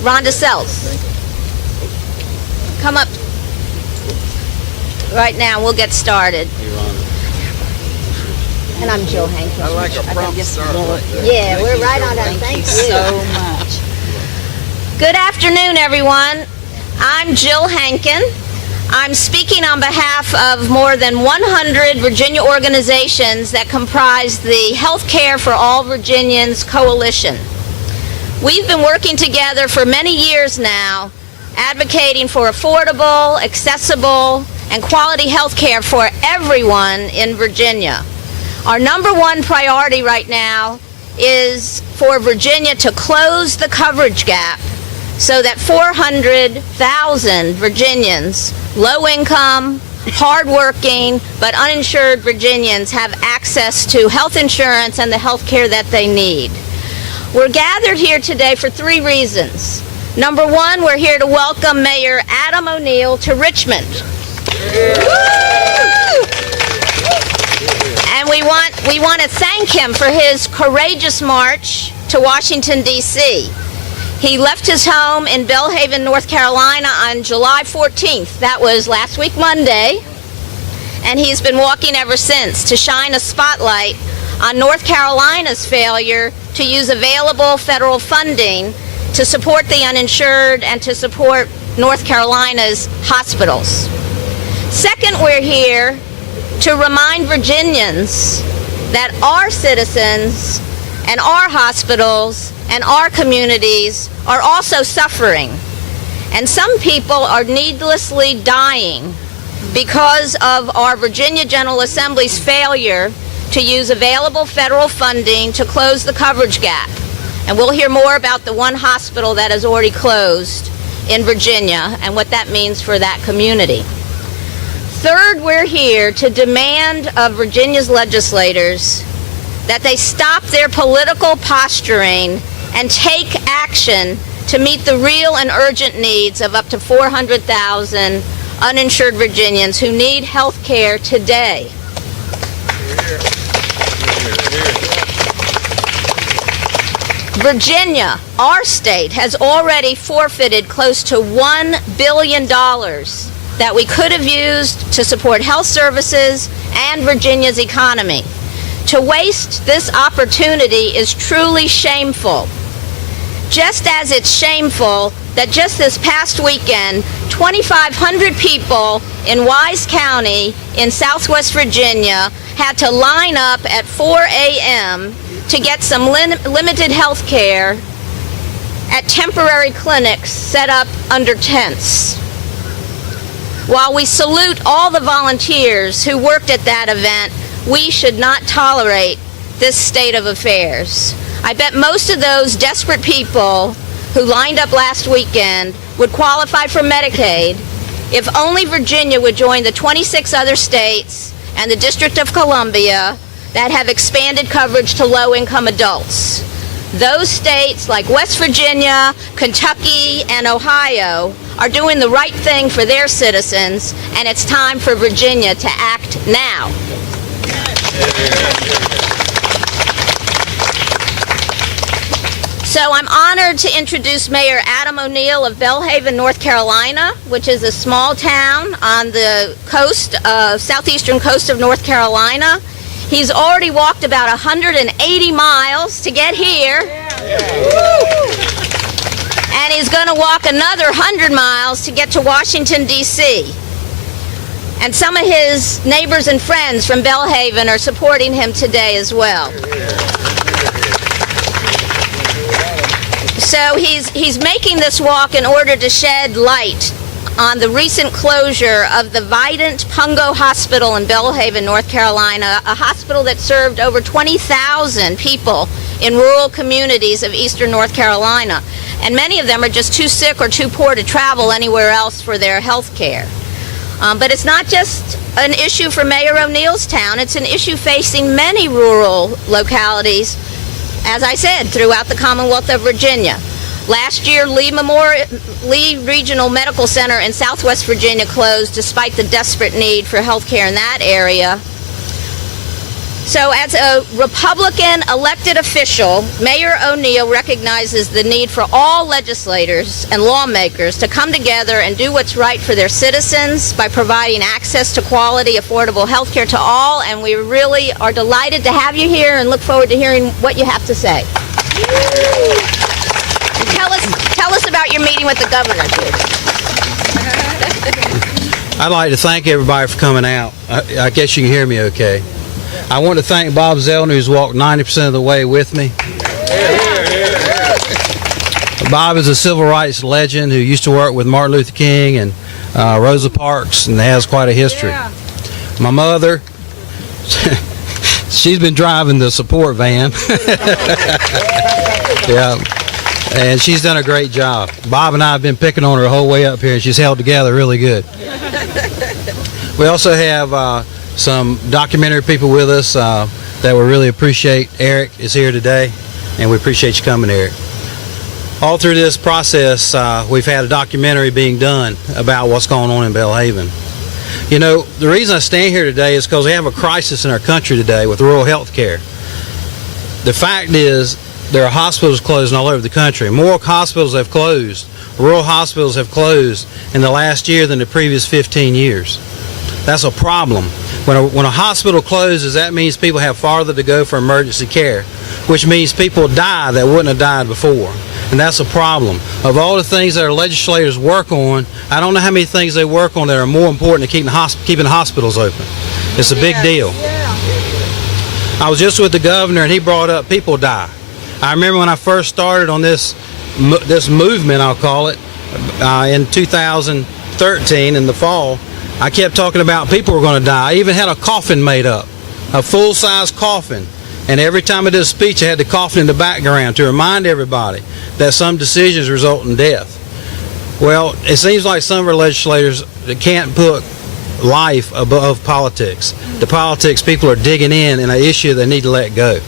Rhonda Sells. Come up right now. We'll get started. And I'm Jill Hankins. I like a prompt start like that. Yeah, we're right on that. Thank you so much. Good afternoon, everyone. I'm Jill Hankin. I'm speaking on behalf of more than 100 Virginia organizations that comprise the Healthcare for All Virginians Coalition. We've been working together for many years now, advocating for affordable, accessible, and quality health care for everyone in Virginia. Our number one priority right now is for Virginia to close the coverage gap so that 400,000 Virginians, low-income, hard-working, but uninsured Virginians have access to health insurance and the health care that they need. We're gathered here today for three reasons. Number one, we're here to welcome Mayor Adam O'Neill to Richmond. And we want to thank him for his courageous march to Washington, D.C. He left his home in Belhaven, North Carolina on July 14th. That was last week, Monday. And he's been walking ever since to shine a spotlight on North Carolina's failure to use available federal funding to support the uninsured and to support North Carolina's hospitals. Second, we're here to remind Virginians that our citizens and our hospitals and our communities are also suffering. And some people are needlessly dying because of our Virginia General Assembly's failure to use available federal funding to close the coverage gap. And we'll hear more about the one hospital that has already closed in Virginia and what that means for that community. Third, we're here to demand of Virginia's legislators that they stop their political posturing and take action to meet the real and urgent needs of up to 400,000 uninsured Virginians who need health care today. Virginia, our state, has already forfeited close to $1 billion that we could have used to support health services and Virginia's economy. To waste this opportunity is truly shameful. Just as it's shameful that just this past weekend, 2,500 people in Wise County in Southwest Virginia had to line up at 4 a.m. to get some limited health care at temporary clinics set up under tents. While we salute all the volunteers who worked at that event, we should not tolerate this state of affairs. I bet most of those desperate people who lined up last weekend would qualify for Medicaid if only Virginia would join the 26 other states and the District of Columbia that have expanded coverage to low-income adults. Those states like West Virginia, Kentucky, and Ohio are doing the right thing for their citizens, and it's time for Virginia to act now. So I'm honored to introduce Mayor Adam O'Neill of Belhaven, North Carolina, which is a small town on the coast of southeastern coast of North Carolina. He's already walked about 180 miles to get here. And he's going to walk another 100 miles to get to Washington, D.C. And some of his neighbors and friends from Belhaven are supporting him today as well. So he's making this walk in order to shed light on the recent closure of the Vidant Pungo Hospital in Belhaven, North Carolina, a hospital that served over 20,000 people in rural communities of eastern North Carolina. And many of them are just too sick or too poor to travel anywhere else for their health care. But it's not just an issue for Mayor O'Neill's town, it's an issue facing many rural localities, as I said, throughout the Commonwealth of Virginia. Last year, Lee Regional Medical Center in Southwest Virginia closed despite the desperate need for health care in that area. So as a Republican elected official, Mayor O'Neill recognizes the need for all legislators and lawmakers to come together and do what's right for their citizens by providing access to quality, affordable health care to all, and we really are delighted to have you here and look forward to hearing what you have to say. Tell us about your meeting with the governor, please. I'd like to thank everybody for coming out. I guess you can hear me okay. I want to thank Bob Zellner, who's walked 90% of the way with me. Bob is a civil rights legend who used to work with Martin Luther King and Rosa Parks, and has quite a history. My mother, she's been driving the support van. Yeah, and she's done a great job. Bob and I have been picking on her the whole way up here, and she's held together really good. We also have some documentary people with us that we really appreciate. Eric is here today, and we appreciate you coming, Eric. All through this process, we've had a documentary being done about what's going on in Belhaven. You know, the reason I stand here today is because we have a crisis in our country today with rural health care. The fact is, there are hospitals closing all over the country. More hospitals have closed, rural hospitals have closed in the last year than the previous 15 years. That's a problem. When a hospital closes, that means people have farther to go for emergency care, which means people die that wouldn't have died before. And that's a problem. Of all the things that our legislators work on, I don't know how many things they work on that are more important than keeping hospitals open. It's a big deal. I was just with the governor, and he brought up people die. I remember when I first started on this movement, I'll call it, in 2013 in the fall, I kept talking about people were going to die. I even had a coffin made up, a full-size coffin. And every time I did a speech, I had the coffin in the background to remind everybody that some decisions result in death. Well, it seems like some of our legislators can't put life above politics. The politics, people are digging in an issue they need to let go.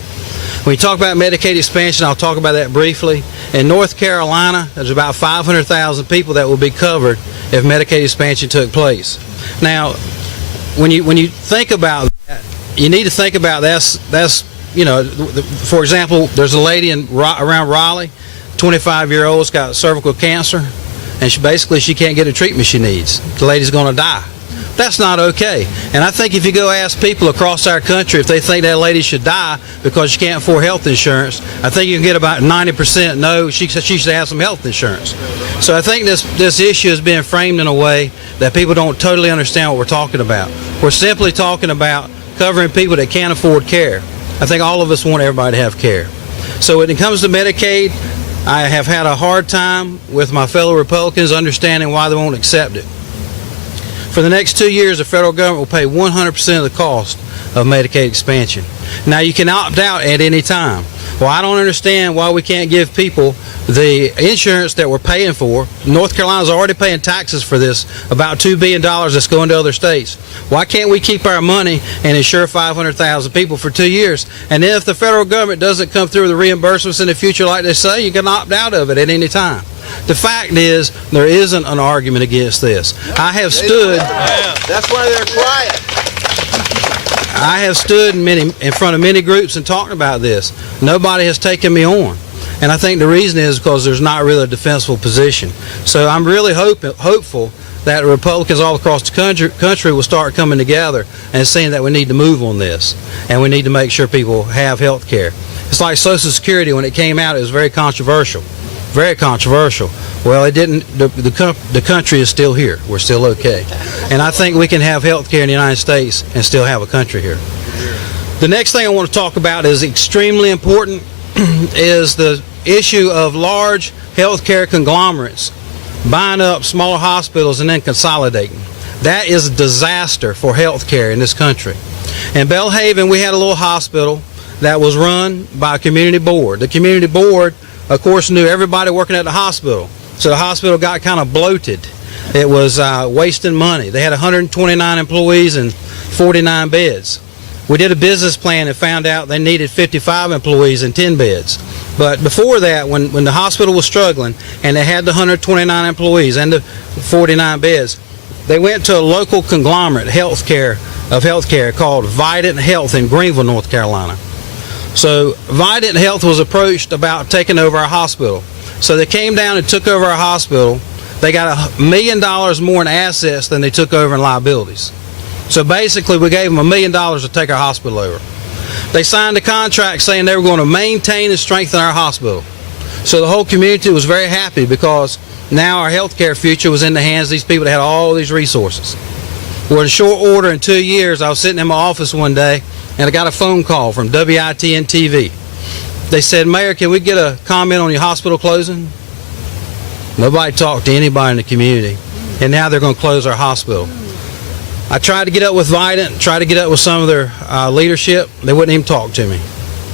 When you talk about Medicaid expansion, I'll talk about that briefly. In North Carolina, there's about 500,000 people that will be covered if Medicaid expansion took place. Now, when you think about that, you need to think about that's you know, for example, there's a lady around Raleigh, 25-year-old, got cervical cancer, and she can't get the treatment she needs. The lady's going to die. That's not okay. And I think if you go ask people across our country if they think that lady should die because she can't afford health insurance, I think you can get about 90% no, she should have some health insurance. So I think this issue is being framed in a way that people don't totally understand what we're talking about. We're simply talking about covering people that can't afford care. I think all of us want everybody to have care. So when it comes to Medicaid, I have had a hard time with my fellow Republicans understanding why they won't accept it. For the next 2 years, the federal government will pay 100% of the cost of Medicaid expansion. Now, you can opt out at any time. Well, I don't understand why we can't give people the insurance that we're paying for. North Carolina's already paying taxes for this, about $2 billion that's going to other states. Why can't we keep our money and insure 500,000 people for 2 years? And then if the federal government doesn't come through with the reimbursements in the future like they say, you can opt out of it at any time. The fact is, there isn't an argument against this. I have stood... That's why they're quiet. I have stood in front of many groups and talked about this. Nobody has taken me on. And I think the reason is because there's not really a defensible position. So I'm really hopeful that Republicans all across the country will start coming together and saying that we need to move on this. And we need to make sure people have health care. It's like Social Security. When it came out, it was very controversial. Very controversial. Well, it didn't. The country is still here. We're still okay. And I think we can have health care in the United States and still have a country here. The next thing I want to talk about is extremely important is the issue of large health care conglomerates buying up smaller hospitals and then consolidating. That is a disaster for health care in this country. In Belhaven, we had a little hospital that was run by a community board. The community board, of course, knew everybody working at the hospital. So the hospital got kind of bloated. It was wasting money. They had 129 employees and 49 beds. We did a business plan and found out they needed 55 employees and 10 beds. But before that, when the hospital was struggling and they had the 129 employees and the 49 beds, they went to a local conglomerate healthcare of healthcare called Vidant Health in Greenville, North Carolina. So Vidant Health was approached about taking over our hospital. So they came down and took over our hospital. They got $1 million more in assets than they took over in liabilities. So basically we gave them $1 million to take our hospital over. They signed a contract saying they were going to maintain and strengthen our hospital. So the whole community was very happy because now our healthcare future was in the hands of these people that had all these resources. Well, in short order, in 2 years, I was sitting in my office one day and I got a phone call from WITN TV. They said, "Mayor, can we get a comment on your hospital closing?" Nobody talked to anybody in the community, and now they're going to close our hospital. I tried to get up with Vidant, tried to get up with some of their leadership. They wouldn't even talk to me.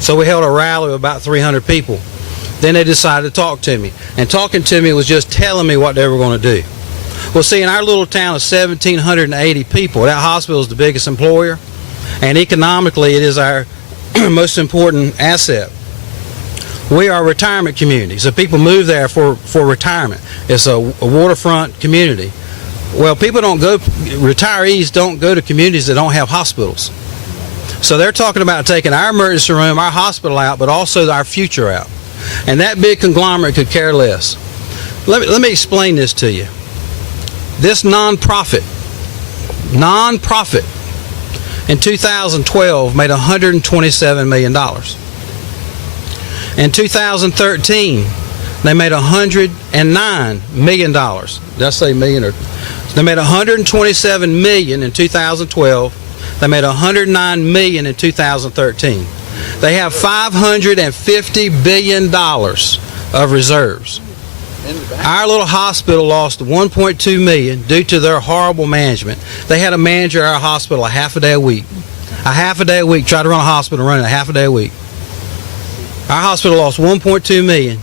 So we held a rally with about 300 people. Then they decided to talk to me. And talking to me was just telling me what they were going to do. Well, see, in our little town of 1,780 people, that hospital is the biggest employer. And economically, it is our most important asset. We are a retirement community, so people move there for retirement. It's a waterfront community. Well, retirees don't go to communities that don't have hospitals. So they're talking about taking our emergency room, our hospital out, but also our future out. And that big conglomerate could care less. Let me explain this to you. This nonprofit in 2012 made $127 million. In 2013, they made $109 million. Did I say million? They made $127 million in 2012. They made $109 million in 2013. They have $550 billion of reserves. Our little hospital lost $1.2 million due to their horrible management. They had a manager at our hospital a half a day a week. A half a day a week, try to run a hospital, run it a half a day a week. Our hospital lost $1.2 million.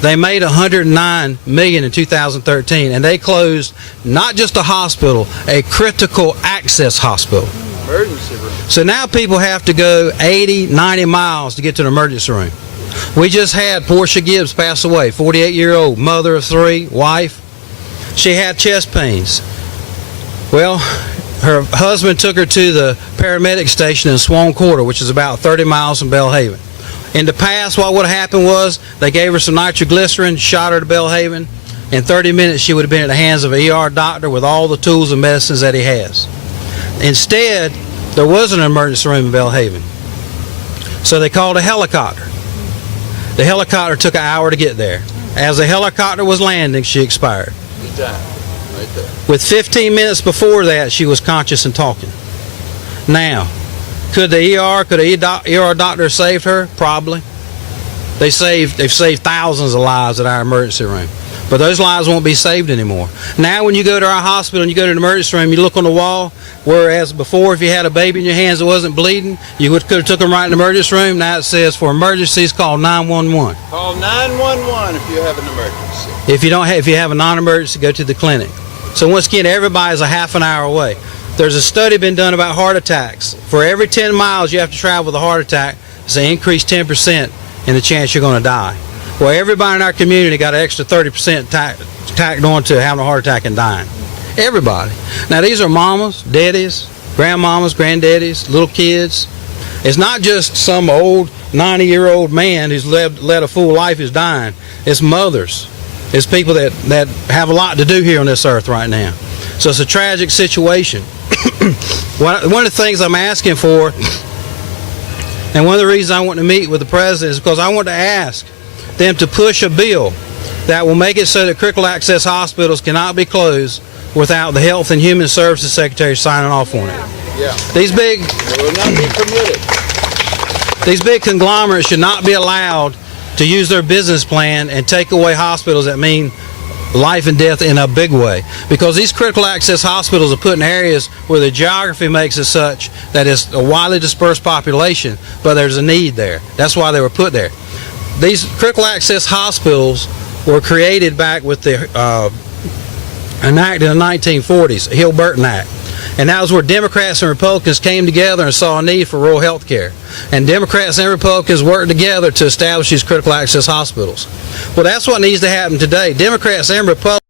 They made $109 million in 2013, and they closed not just a hospital, a critical access hospital. Emergency room. So now people have to go 80, 90 miles to get to an emergency room. We just had Portia Gibbs pass away, 48-year-old, mother of 3, wife. She had chest pains. Well, her husband took her to the paramedic station in Swan Quarter, which is about 30 miles from Belhaven. In the past, what would have happened was they gave her some nitroglycerin, shot her to Belhaven. In 30 minutes, she would have been in the hands of an ER doctor with all the tools and medicines that he has. Instead, there was an emergency room in Belhaven. So they called a helicopter. The helicopter took an hour to get there. As the helicopter was landing, she expired. Good time. Right there. With 15 minutes before that, she was conscious and talking. Now, could the ER doctor have saved her? Probably. They've saved thousands of lives at our emergency room. But those lives won't be saved anymore. Now when you go to our hospital and you go to the emergency room, you look on the wall, whereas before if you had a baby in your hands that wasn't bleeding, you could have took them right in the emergency room. Now it says for emergencies, call 911. Call 911 if you have an emergency. If you have a non-emergency, go to the clinic. So once again, everybody's a half an hour away. There's a study been done about heart attacks. For every 10 miles you have to travel with a heart attack, it's an increase 10% in the chance you're going to die. Well, everybody in our community got an extra 30% tacked on to having a heart attack and dying. Everybody. Now, these are mamas, daddies, grandmamas, granddaddies, little kids. It's not just some old 90-year-old man who's led a full life who's dying. It's mothers. It's people that have a lot to do here on this earth right now. So it's a tragic situation. One of the things I'm asking for, and one of the reasons I want to meet with the president is because I want to ask them to push a bill that will make it so that critical access hospitals cannot be closed without the Health and Human Services Secretary signing off on it. Yeah. These big, It will not be permitted. these big conglomerates should not be allowed to use their business plan and take away hospitals that mean life and death in a big way, because these critical access hospitals are put in areas where the geography makes it such that it's a widely dispersed population, but there's a need there. That's why they were put there. These critical access hospitals were created back with the an act in the 1940s, Hill-Burton Act, and that was where Democrats and Republicans came together and saw a need for rural health care, and Democrats and Republicans worked together to establish these critical access hospitals. Well, that's what needs to happen today. Democrats and Republicans